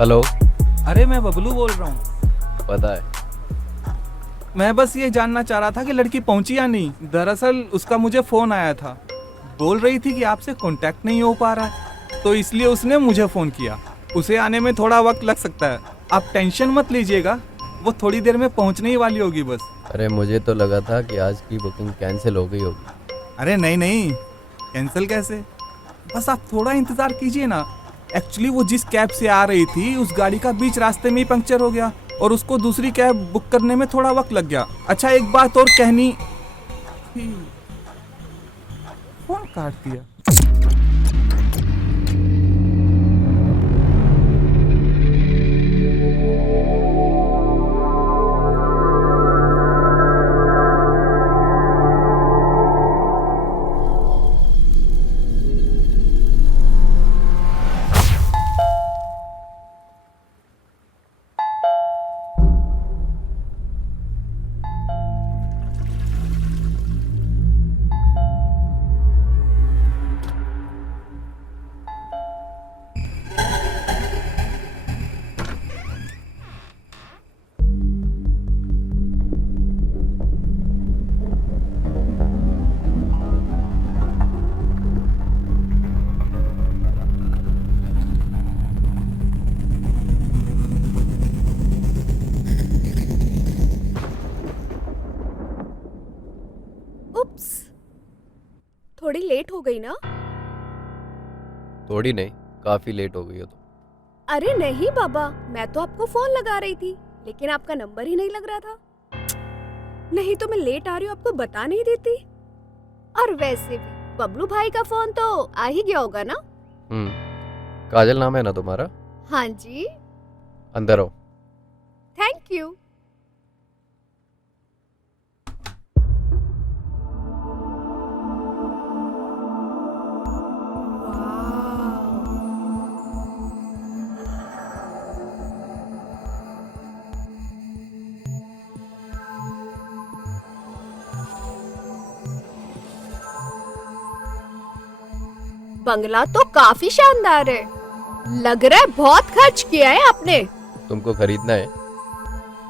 Hello. अरे मैं बबलू बोल रहा हूँ। पता है। मैं बस ये जानना चाह रहा था कि लड़की पहुंची या नहीं। दरअसल उसका मुझे फोन आया था, बोल रही थी कि आपसे कांटेक्ट नहीं हो पा रहा है, तो इसलिए उसने मुझे फोन किया। उसे आने में थोड़ा वक्त लग सकता है, आप टेंशन मत लीजिएगा, वो थोड़ी देर में पहुंचने ही वाली होगी बस। अरे मुझे तो लगा था कि आज की बुकिंग कैंसिल हो गई होगी। अरे नहीं नहीं, कैंसिल कैसे, बस आप थोड़ा इंतजार कीजिए ना। एक्चुअली वो जिस कैब से आ रही थी उस गाड़ी का बीच रास्ते में ही पंक्चर हो गया और उसको दूसरी कैब बुक करने में थोड़ा वक्त लग गया। अच्छा एक बात और कहनी थी। फोन काट दिया। उप्स, थोड़ी लेट हो गई ना। थोड़ी नहीं, काफी लेट हो गई हो तो। अरे नहीं बाबा, मैं तो आपको फोन लगा रही थी लेकिन आपका नंबर ही नहीं लग रहा था। नहीं तो मैं लेट आ रही हूँ आपको बता नहीं देती। और वैसे भी बबलू भाई का फोन तो आ ही गया होगा ना। काजल नाम है ना तुम्हारा? हाँ जी। अंदर आओ। Thank you. बंगला तो काफी शानदार है, लग रहा है बहुत खर्च किया है आपने। तुमको खरीदना है?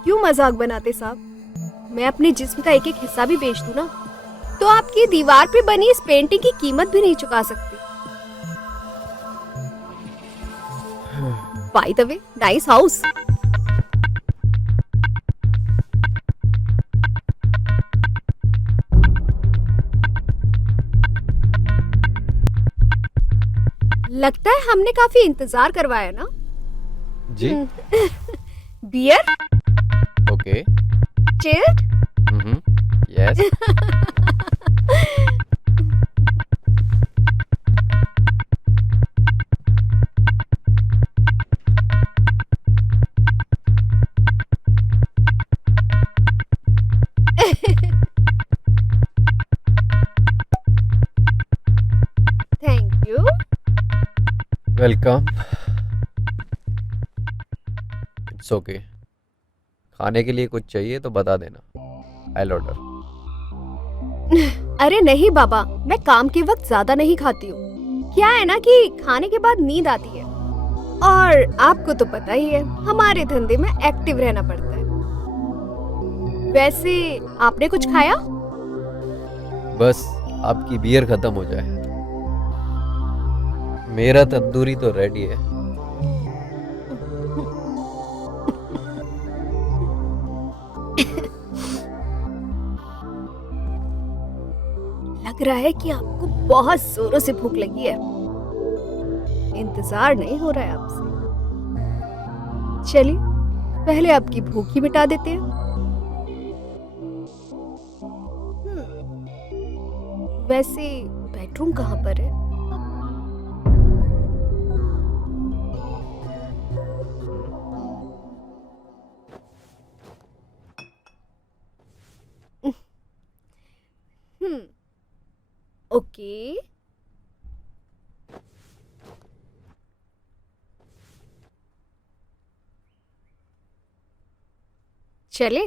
क्यों मजाक बनाते साहब, मैं अपने जिस्म का एक एक हिस्सा भी बेच दूं ना तो आपकी दीवार पे बनी इस पेंटिंग की कीमत भी नहीं चुका सकती। By the way, nice house. लगता है हमने काफी इंतजार करवाया ना। जी। Beer? Okay. Chilled? Yes. Thank you. Welcome. It's okay. खाने के लिए कुछ चाहिए तो बता देना, आई ऑर्डर। अरे नहीं बाबा, मैं काम के वक्त ज्यादा नहीं खाती हूँ। क्या है ना कि खाने के बाद नींद आती है और आपको तो पता ही है हमारे धंधे में एक्टिव रहना पड़ता है। वैसे आपने कुछ खाया? बस आपकी बियर खत्म हो जाए, मेरा तंदूरी तो रेडी है। लग रहा है कि आपको बहुत जोरों से भूख लगी है। इंतजार नहीं हो रहा है आपसे। चलिए पहले आपकी भूख ही मिटा देते हैं। वैसे बेडरूम कहाँ पर है? ओके। चले।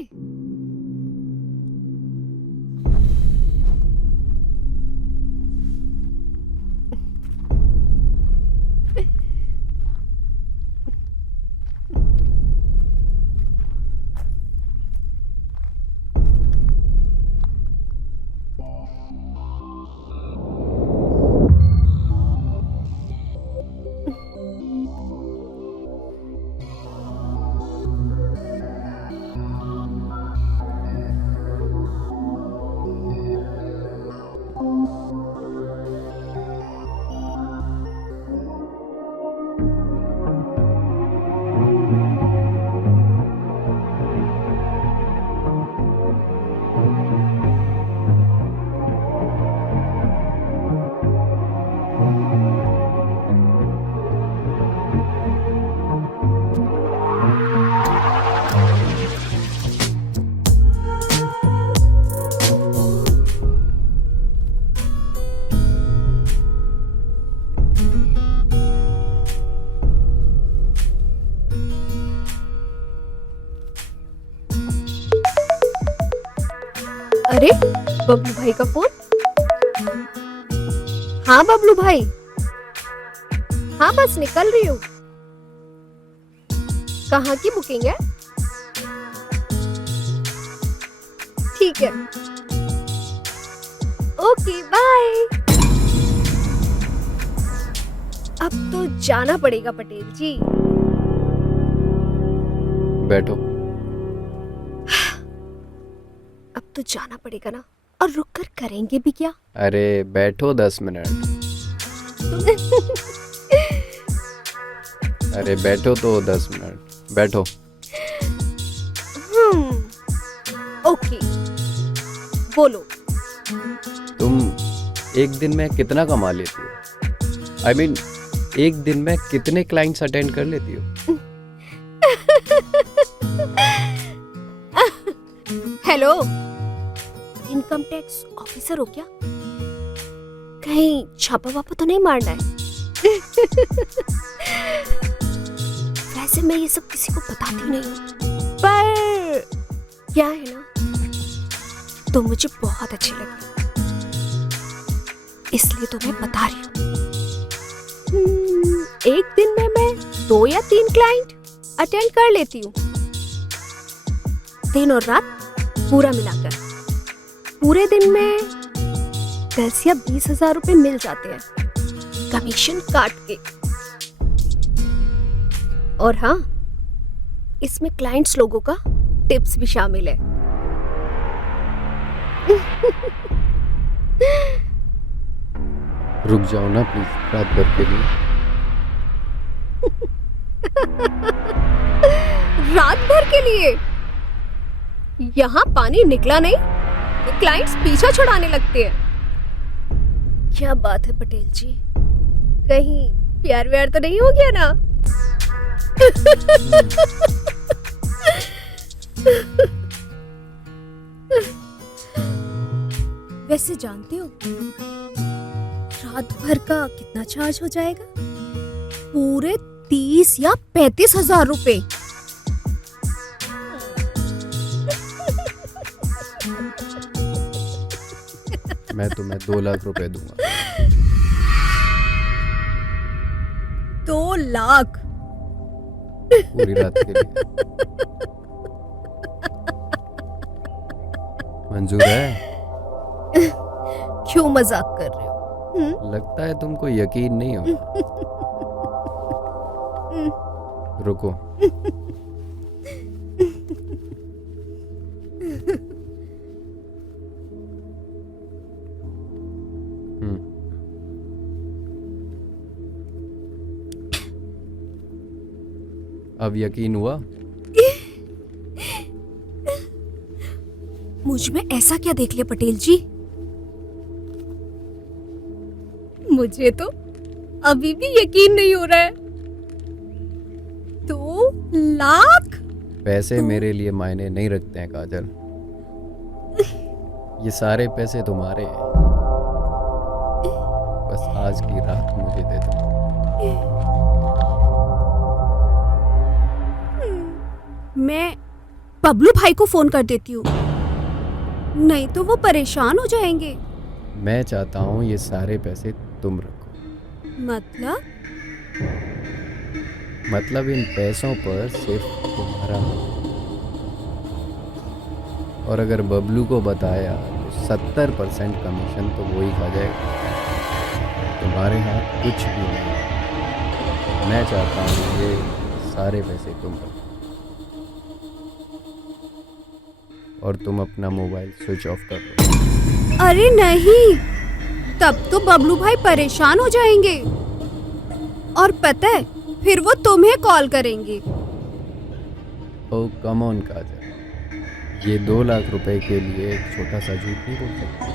बबलू भाई का फोन। हाँ बबलू भाई, हाँ बस निकल रही हूँ। कहाँ की बुकिंग है? ठीक है, ओके बाय। अब तो जाना पड़ेगा पटेल जी। बैठो। अब तो जाना पड़ेगा ना, और रुक कर करेंगे भी क्या? अरे बैठो 10 मिनट। अरे बैठो तो 10 मिनट, बैठो। ओके, बोलो। तुम एक दिन में कितना कमा लेती हो? आई मीन एक दिन में कितने क्लाइंट्स अटेंड कर लेती हो? हेलो, इनकम टैक्स ऑफिसर हो क्या? कहीं छापा वापा तो नहीं मारना है? वैसे मैं ये सब किसी को बताती नहीं हूँ, पर क्या है ना, तो मुझे बहुत अच्छी लगी, इसलिए तो मैं बता रही हूँ। एक दिन में मैं 2 या 3 क्लाइंट अटेंड कर लेती हूँ, दिन और रात पूरा मिलाकर। पूरे दिन में 10 या 20 हजार रुपए मिल जाते हैं कमीशन काट के। और हाँ, इसमें क्लाइंट्स लोगों का टिप्स भी शामिल है। रुक जाओ ना प्लीज, रात भर के लिए। रात भर के लिए? यहाँ पानी निकला नहीं तो क्लाइंट्स पीछा छुड़ाने लगते हैं। क्या बात है पटेल जी, कहीं प्यार व्यार तो नहीं हो गया ना? वैसे जानते हो रात भर का कितना चार्ज हो जाएगा? पूरे 30 या 35 हजार रुपए। मैं तुम्हें 2 लाख रुपए दूंगा। 2 लाख? पूरी रात के लिए। मंजूर है? क्यों मजाक कर रहे हो? लगता है तुमको यकीन नहीं हो। रुको। अब यकीन हुआ? मुझ में ऐसा क्या देख लिया पटेल जी? मुझे तो अभी भी यकीन नहीं हो रहा है। 2 लाख? पैसे मेरे लिए मायने नहीं रखते हैं काजल। ये सारे पैसे तुम्हारे हैं। बस आज की रात मुझे दे दो। मैं बबलू भाई को फोन कर देती हूँ, नहीं तो वो परेशान हो जाएंगे। मैं चाहता हूँ ये सारे पैसे तुम रखो। मतलब इन पैसों पर सिर्फ तुम्हारा। और अगर बबलू को बताया तो 70% कमीशन तो वो ही खा जाएगा। तुम्हारे हाथ कुछ भी नहीं। मैं चाहता हूँ ये सारे पैसे तुम रखो। और तुम अपना मोबाइल स्विच ऑफ कर दो। अरे नहीं, तब तो बबलू भाई परेशान हो जाएंगे, और पता है फिर वो तुम्हें कॉल करेंगे। ओह कम ऑन काजल, ये 2 लाख रुपए के लिए एक छोटा सा झूठ नहीं बोल सकते।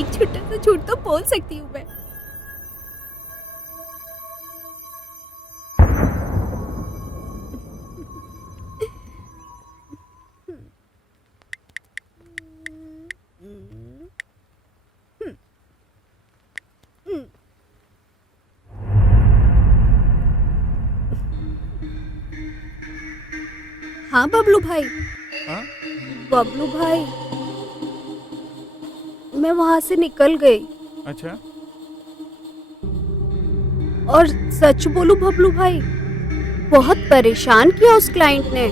एक छोटा सा झूठ तो बोल सकती हूँ मैं। हाँ बबलू भाई, हाँ? बबलू भाई, मैं वहां से निकल गई। अच्छा, और सच बोलूं बबलू भाई, बहुत परेशान किया उस क्लाइंट ने।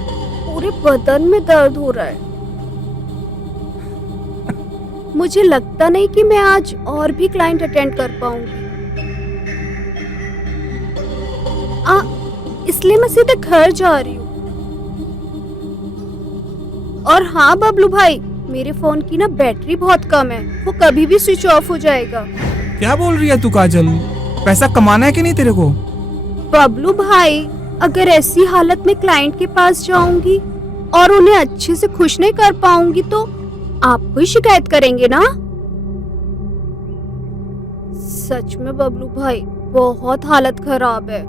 पूरे बदन में दर्द हो रहा है। मुझे लगता नहीं कि मैं आज और भी क्लाइंट अटेंड कर पाऊंगी। इसलिए मैं सीधे घर जा रही हूँ। और हाँ बबलू भाई, मेरे फोन की ना बैटरी बहुत कम है, वो कभी भी स्विच ऑफ हो जाएगा। क्या बोल रही है तू काजल? पैसा कमाना है कि नहीं तेरे को? बबलू भाई, अगर ऐसी हालत में क्लाइंट के पास जाऊंगी और उन्हें अच्छे से खुश नहीं कर पाऊंगी तो आपको ही शिकायत करेंगे ना। सच में बबलू भाई, बहुत हालत खराब है,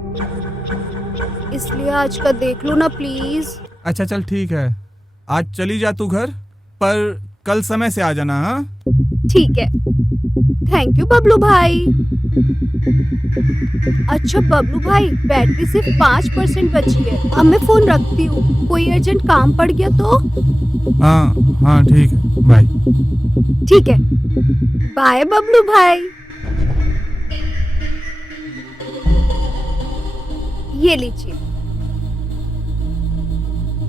इसलिए आज का देख लो ना प्लीज। अच्छा चल ठीक है, आज चली जा तू घर, पर कल समय से आ जाना। हाँ, ठीक है, थैंक यू बबलू भाई। अच्छा बबलू भाई, बैटरी सिर्फ 5% बची है, अब मैं फोन रखती हूँ। कोई अर्जेंट काम पड़ गया तो? हाँ हाँ ठीक है, बाय। ठीक है, बाय बबलू भाई। ये लीजिए,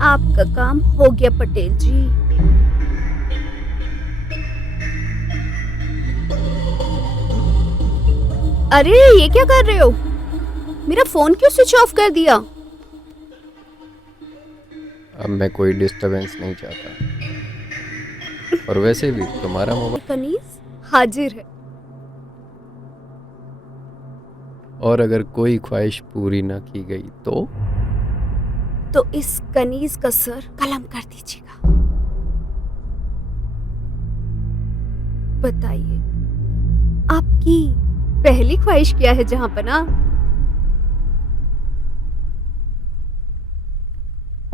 आपका काम हो गया पटेल जी। अरे ये क्या कर रहे हो? मेरा फोन क्यों स्विच ऑफ कर दिया? अब मैं कोई डिस्टरबेंस नहीं चाहता, और वैसे भी तुम्हारा मोबाइल, कनीज हाजिर है। और अगर कोई ख्वाहिश पूरी ना की गई तो इस कनीज का सर कलम कर दीजिएगा। बताइए, आपकी पहली ख्वाहिश क्या है जहां पना?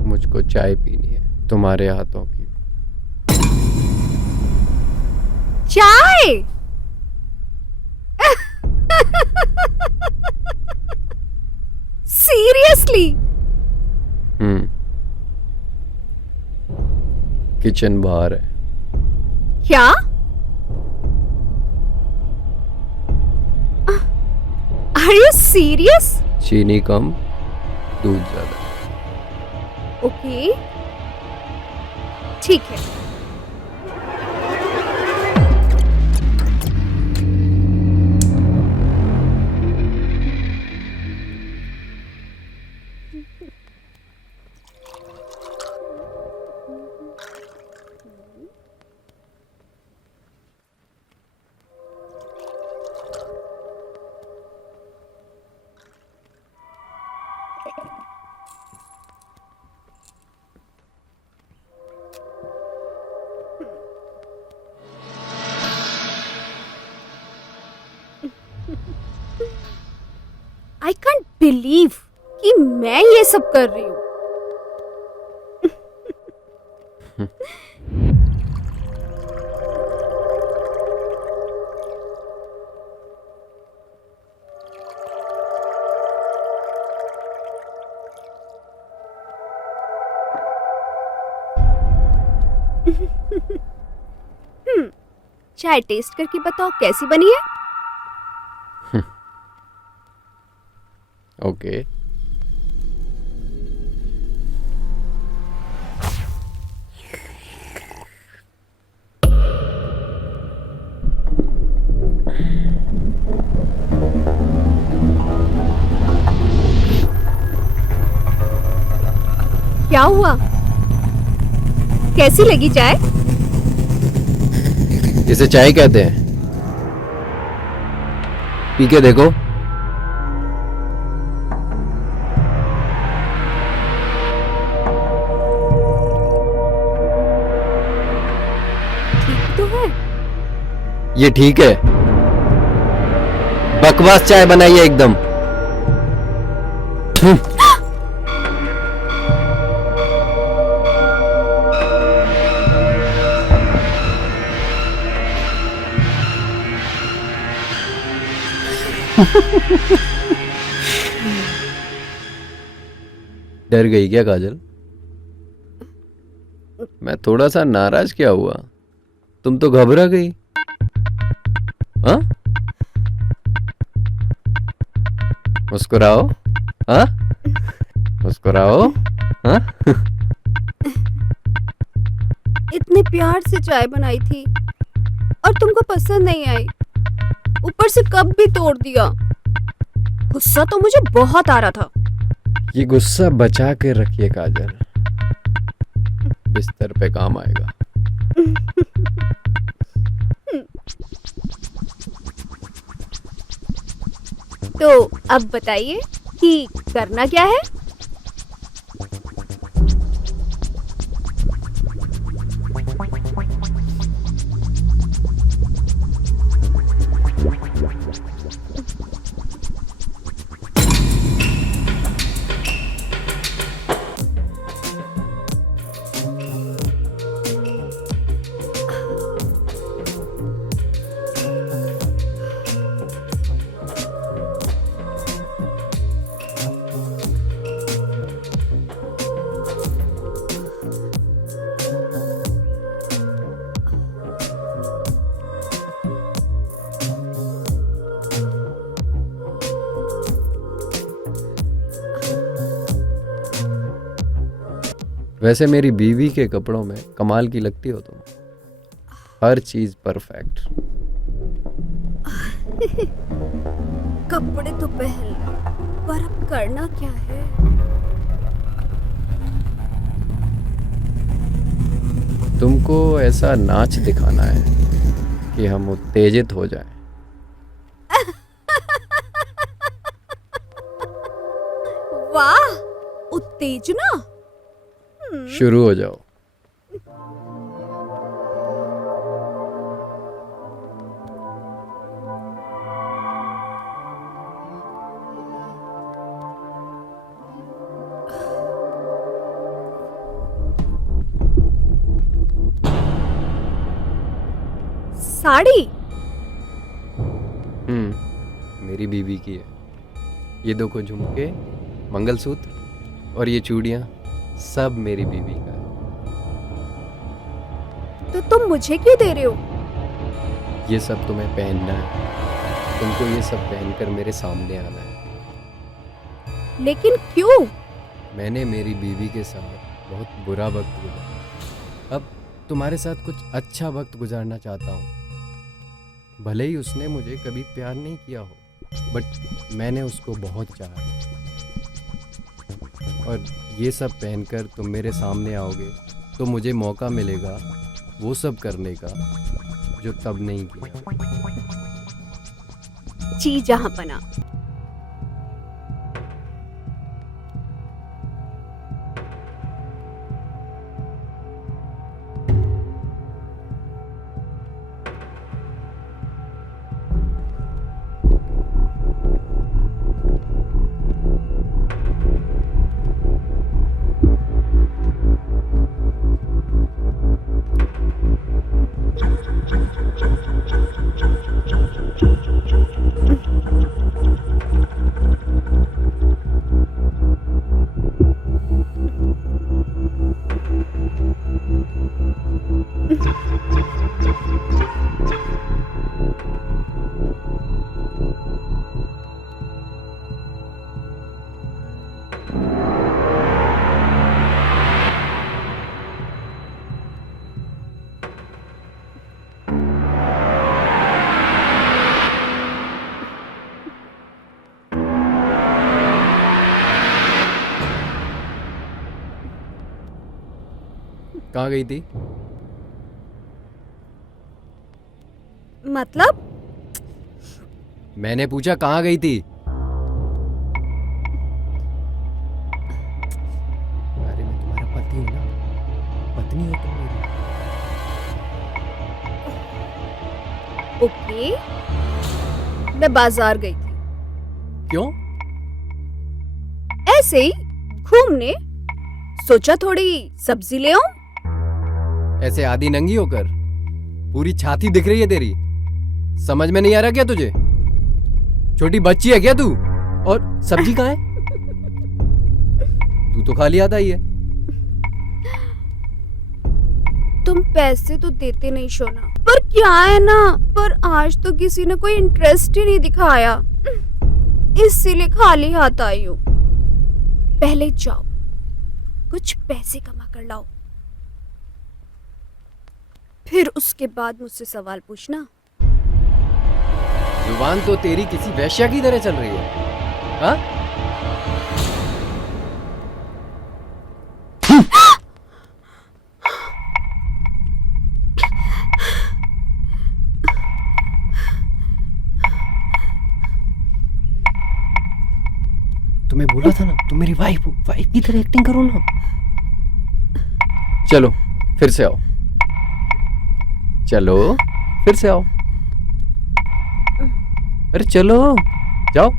मुझको चाय पीनी है तुम्हारे हाथों की। चाय? सीरियसली? किचन बाहर है। क्या? Are you serious? चीनी कम, दूध ज्यादा। ओके, ठीक है। आई कांट बिलीव कि मैं ये सब कर रही हूँ। चाय टेस्ट करके बताओ कैसी बनी है। ओके। क्या हुआ? कैसी लगी चाय? इसे चाय कहते हैं, पी के देखो। ठीक तो है। ये ठीक है, बकवास चाय बनाई है एकदम। डर गई क्या काजल? मैं थोड़ा सा नाराज क्या हुआ? तुम तो घबरा गई। हाँ, मुस्कुराओ। हाँ, मुस्कुराओ। हाँ। इतने प्यार से चाय बनाई थी और तुमको पसंद नहीं आई, ऊपर से कप भी तोड़ दिया। गुस्सा तो मुझे बहुत आ रहा था। ये गुस्सा बचा के रखिए काजल, बिस्तर पे काम आएगा। तो अब बताइए कि करना क्या है? वैसे मेरी बीवी के कपड़ों में कमाल की लगती हो तुम। हर चीज परफेक्ट। कपड़े तो पहन, पर अब करना क्या है? तुमको ऐसा नाच दिखाना है कि हम उत्तेजित हो जाएं। वाह, उत्तेजना। शुरू हो जाओ। साड़ी? मेरी बीवी की है। ये दो को झुमके, मंगलसूत्र और ये चूड़ियां सब मेरी बीवी का है। तो तुम मुझे क्यों दे रहे हो? ये सब तुम्हें पहनना है। तुमको ये सब पहनकर मेरे सामने आना है। लेकिन क्यों? मैंने मेरी बीवी के साथ बहुत बुरा वक्त गुजारा। अब तुम्हारे साथ कुछ अच्छा वक्त गुजारना चाहता हूँ। भले ही उसने मुझे कभी प्यार नहीं किया हो, बट मैंने उसको बहुत चाहा। और ये सब पहनकर तुम मेरे सामने आओगे तो मुझे मौका मिलेगा वो सब करने का जो तब नहीं किया। जी जहां पना। कहाँ गई थी? मतलब? मैंने पूछा कहाँ गई थी? अरे मैं तुम्हारा पति हूँ ना, पत्नी हो तुम मेरी। ओके, मैं बाजार गई थी। क्यों? ऐसे ही घूमने, सोचा थोड़ी सब्जी ले आऊं। ऐसे आधी नंगी होकर? पूरी छाती दिख रही है तेरी। समझ में नहीं आ रहा क्या तुझे? छोटी बच्ची है क्या तू? और सब्जी कहाँ है? तू तो खाली आता ही है। तुम पैसे तो देते नहीं सोना, पर क्या है ना, पर आज तो किसी ने कोई इंटरेस्ट ही नहीं दिखाया, इसीलिए खाली हाथ आई हूँ। पहले जाओ कुछ पैसे कमा कर लाओ, फिर उसके बाद मुझसे सवाल पूछना। जुबान तो तेरी किसी वैश्या की तरह चल रही है। हाँ? तुम्हें बोला था ना, तुम मेरी वाइफ हो, वाइफ की तरह एक्टिंग करो ना। चलो फिर से आओ, चलो फिर से आओ, अरे चलो जाओ।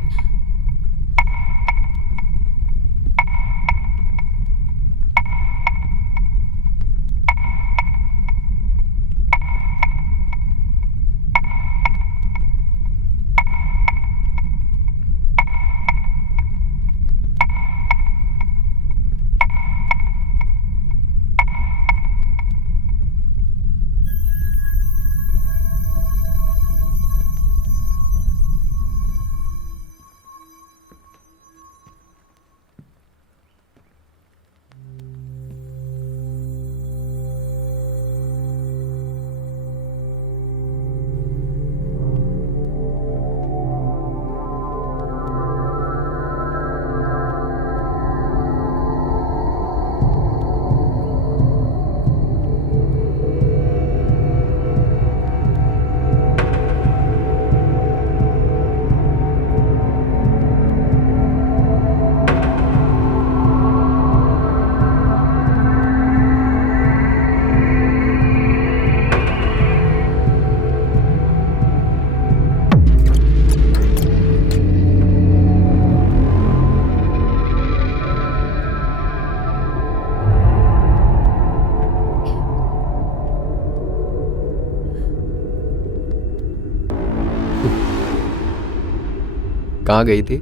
कहाँ गई थी?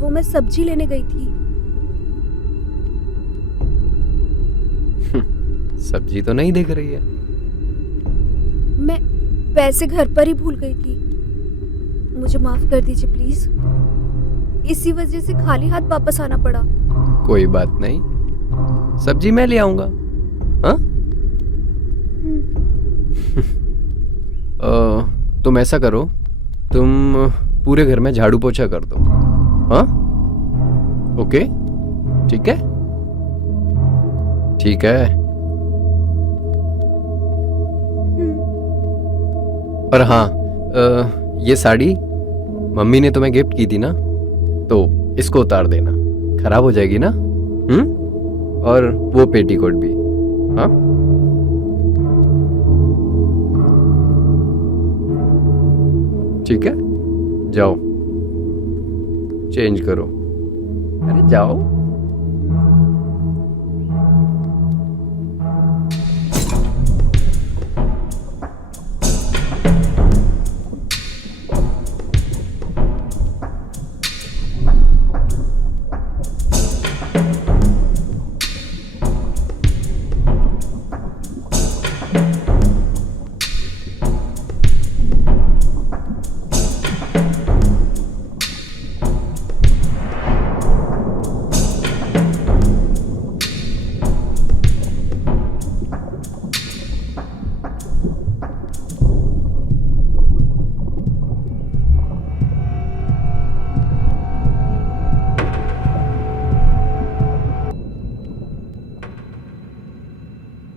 वो मैं सब्जी लेने गई थी। सब्जी तो नहीं दिख रही है। मैं पैसे घर पर ही भूल गई थी, मुझे माफ कर दीजिए प्लीज। इसी वजह से खाली हाथ वापस आना पड़ा। कोई बात नहीं, सब्जी मैं ले आऊंगा। हाँ? तुम ऐसा करो, तुम पूरे घर में झाड़ू पोछा कर दो। हाँ? ओके, ठीक है, ठीक है। और हाँ, ये साड़ी मम्मी ने तुम्हें गिफ्ट की थी ना, तो इसको उतार देना, खराब हो जाएगी ना। और वो पेटीकोट भी। हाँ? ठीक है, जाओ चेंज करो। अरे जाओ।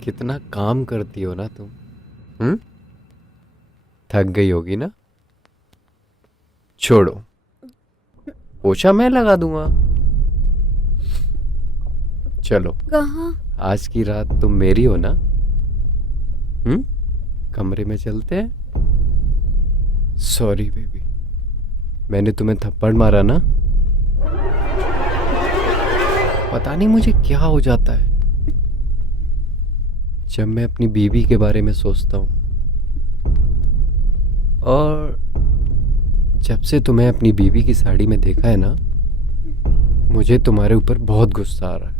कितना काम करती हो ना तुम। थक गई होगी ना। छोड़ो, पोछा मैं लगा दूंगा। चलो, कहाँ? आज की रात तुम मेरी हो ना। कमरे में चलते हैं। सॉरी बेबी, मैंने तुम्हें थप्पड़ मारा ना। पता नहीं मुझे क्या हो जाता है जब मैं अपनी बीवी के बारे में सोचता हूँ। और जब से तुम्हें अपनी बीवी की साड़ी में देखा है ना, मुझे तुम्हारे ऊपर बहुत गुस्सा आ रहा है।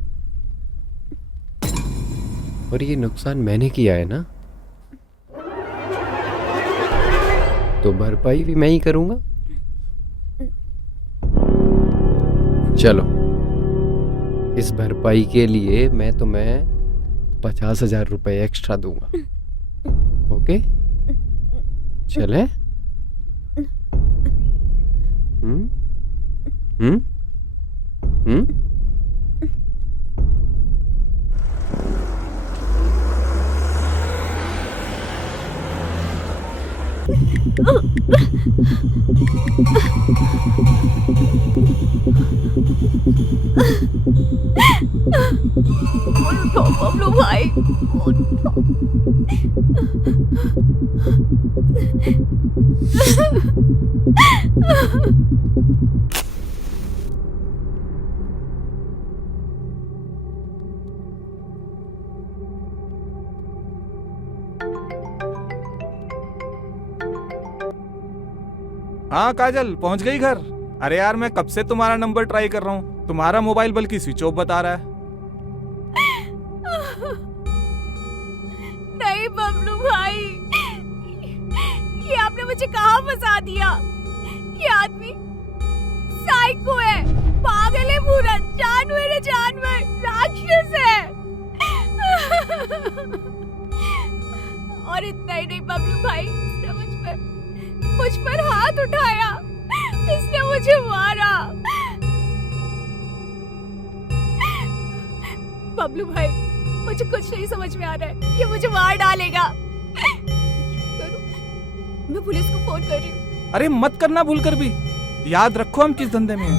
और ये नुकसान मैंने किया है ना, तो भरपाई भी मैं ही करूंगा। चलो, इस भरपाई के लिए मैं तुम्हें 50,000 रुपए एक्स्ट्रा दूंगा। ओके, चले? हम्म हम्म हम्म उठो बबलू भाई, उठो। हाँ काजल, पहुंच गई घर? अरे यार, मैं कब से तुम्हारा नंबर ट्राई कर रहा हूँ, तुम्हारा मोबाइल बल्कि स्विच ऑफ बता रहा है। नहीं बबलू भाई, ये आपने मुझे कहाँ फंसा दिया। ये आदमी साइको है, पागल है, पूरा जानवर है, जानवर, राक्षस है। और इतना ही नहीं बबलू भाई, इसने मुझ पर हाथ उठाया, इसने मुझे मारा। बबलू भाई, मुझे कुछ नहीं समझ में आ रहा है, ये मुझे मार डालेगा। मैं पुलिस को फोन कर रही हूँ। अरे मत करना भूल कर भी, याद रखो हम किस धंधे में हैं।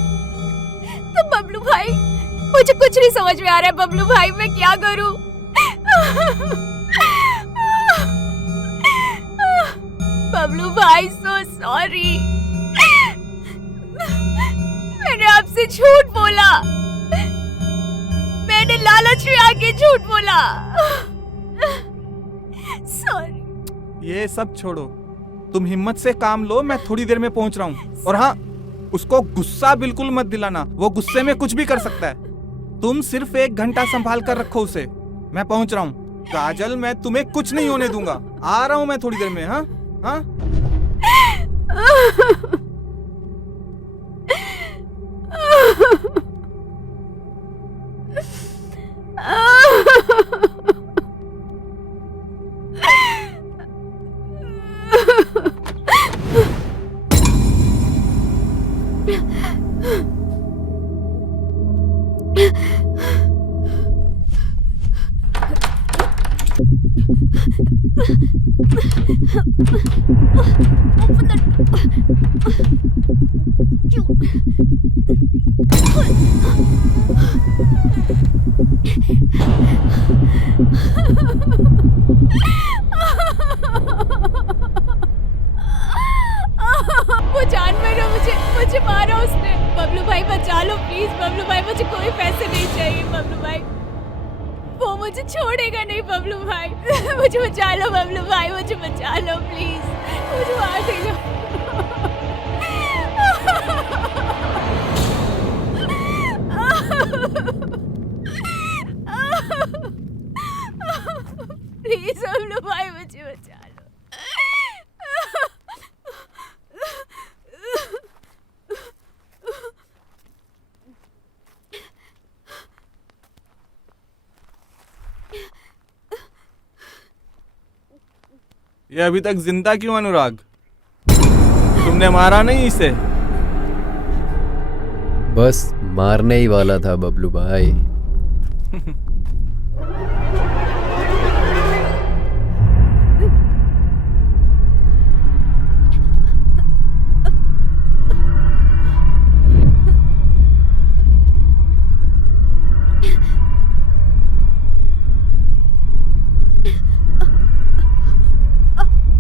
तो बबलू भाई, मुझे कुछ नहीं समझ में आ रहा है बबलू भाई, मैं क्या करूँ? बबलू भाई, सो सॉरी, मैंने आपसे झूठ बोला, मैंने लालच में आके झूठ बोला। सॉरी। ये सब छोड़ो, तुम हिम्मत से काम लो, मैं थोड़ी देर में पहुंच रहा हूँ। और हाँ, उसको गुस्सा बिल्कुल मत दिलाना, वो गुस्से में कुछ भी कर सकता है। तुम सिर्फ 1 घंटा संभाल कर रखो उसे, मैं पहुंच रहा हूँ। काजल, मैं तुम्हें कुछ नहीं होने दूंगा, आ रहा हूँ मैं थोड़ी देर में। हाँ हाँ। वो जानवर है, मुझे मारा उसने। बबलू भाई बचा लो प्लीज, बबलू भाई, मुझे कोई पैसे नहीं चाहिए बबलू भाई, वो मुझे छोड़ेगा नहीं बबलू भाई। मुझे बचा लो बबलू भाई, मुझे बचा लो प्लीज, मुझे मार देगा। प्लीज बबलू भाई, मुझे बचा लो। ये अभी तक जिंदा क्यों अनुराग? तुमने मारा नहीं इसे? बस मारने ही वाला था बबलू भाई।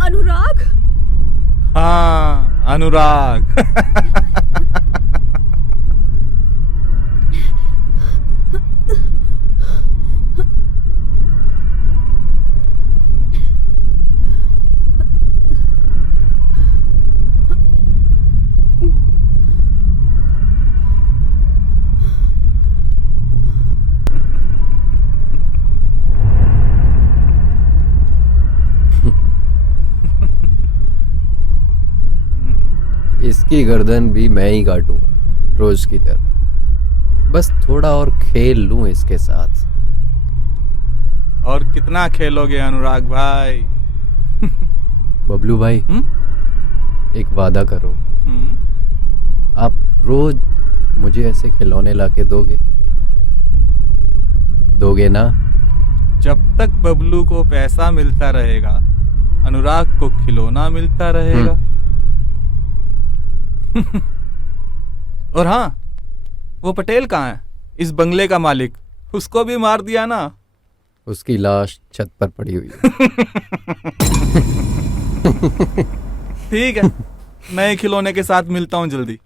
अनुराग? हाँ, अनुराग। इसकी गर्दन भी मैं ही काटूंगा रोज की तरह। बस थोड़ा और खेल लूं इसके साथ। और कितना खेलोगे अनुराग भाई? बबलू भाई, एक वादा करो। आप रोज मुझे ऐसे खिलौने लाके दोगे ना? जब तक बबलू को पैसा मिलता रहेगा, अनुराग को खिलौना मिलता रहेगा। और हाँ, वो पटेल कहाँ है, इस बंगले का मालिक? उसको भी मार दिया ना? उसकी लाश छत पर पड़ी हुई है। ठीक है, नए खिलौने के साथ मिलता हूँ जल्दी।